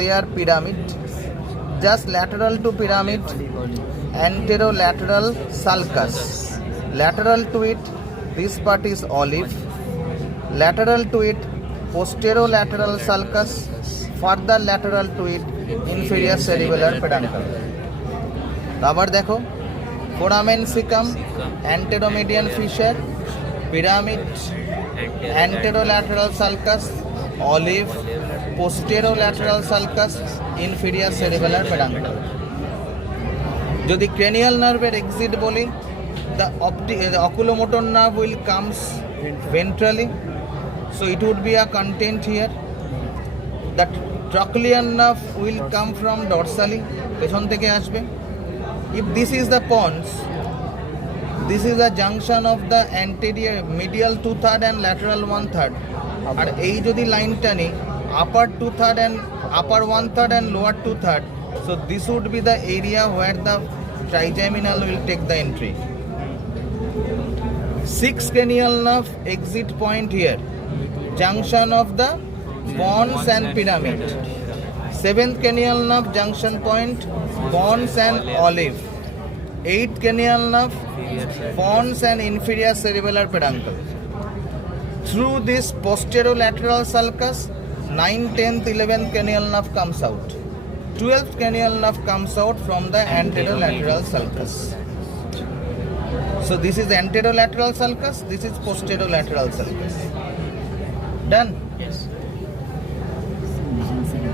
their pyramid, just lateral to pyramid, anterolateral sulcus. Lateral to it, this part is olive. Lateral to it, posterolateral sulcus. Further lateral to it, inferior cerebellar peduncle. আবার দেখো, foramen cecum, anteromedian fissure, pyramid, anterolateral sulcus, olive, posterolateral sulcus, inferior cerebellar peduncle. যদি cranial nerve exit বলি, the oculomotor nerve will comes ventrally, so it would be a content here. The trochlear nerve will come from dorsally, পেছন থেকে আসবে. If this is the pons, this is the junction of the anterior medial 2/3 and lateral 1/3. আর এই যদি লাইনটা নেই, upper 2/3 and upper 1/3 and lower 2/3, so this would be the area where the trigeminal will take the entry. 6th cranial nerve exit point here, junction of the pons and pyramid. 7th cranial nerve junction point, pons and olive. 8th cranial nerve, pons and inferior cerebellar peduncle. Through this posterolateral sulcus, 9th, 10th, 11th cranial nerve comes out. 12th cranial nerve comes out from the anterolateral sulcus. So this is anterolateral sulcus, this is posterolateral sulcus. Done.